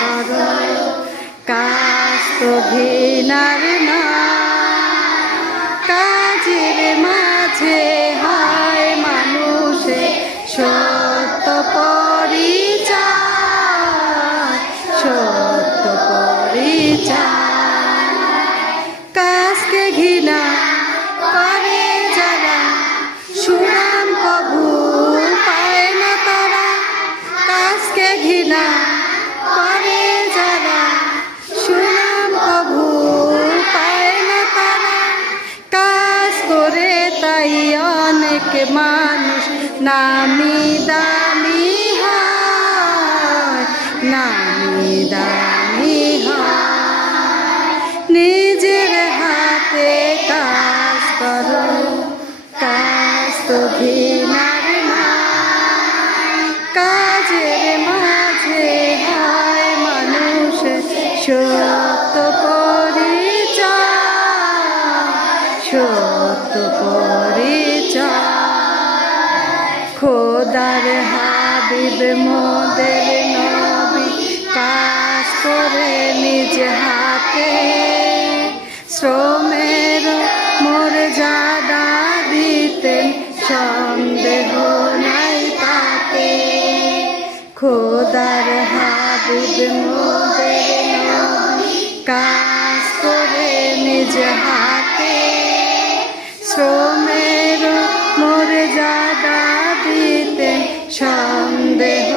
করো, কাজ তো ঘৃণার না, কাজের মাঝে হয় মানুষের সত্য পরিচয়, সত্য পরিচয়। কাজকে ঘৃণা করে যারা, সুনাম কবু পায় না তারা। কাজকে ঘৃণা করে যারা, সুনাম কবু পায় না তারা। কাজ করে তাই অনেক মানুষ নামি দামি হয়, নামি দামি হয়। নিজের হাতে কাজ করো, কাজ তো ঘৃণার না, কাজের মাঝে হয় মানুষের সত্য পরিচয়, সত্য পরিচয়। খোদার হাবিব মোদের নবী কাজ করে নিজ হাতে, শ্রমের মর্যাদা দিতেন সন্দেহ নাই তাতে। খোদার হাবিব মোদের নবী কাজ করে নিজ হাতে, শ্রমের মর্যাদা দিতেন সন্দেহ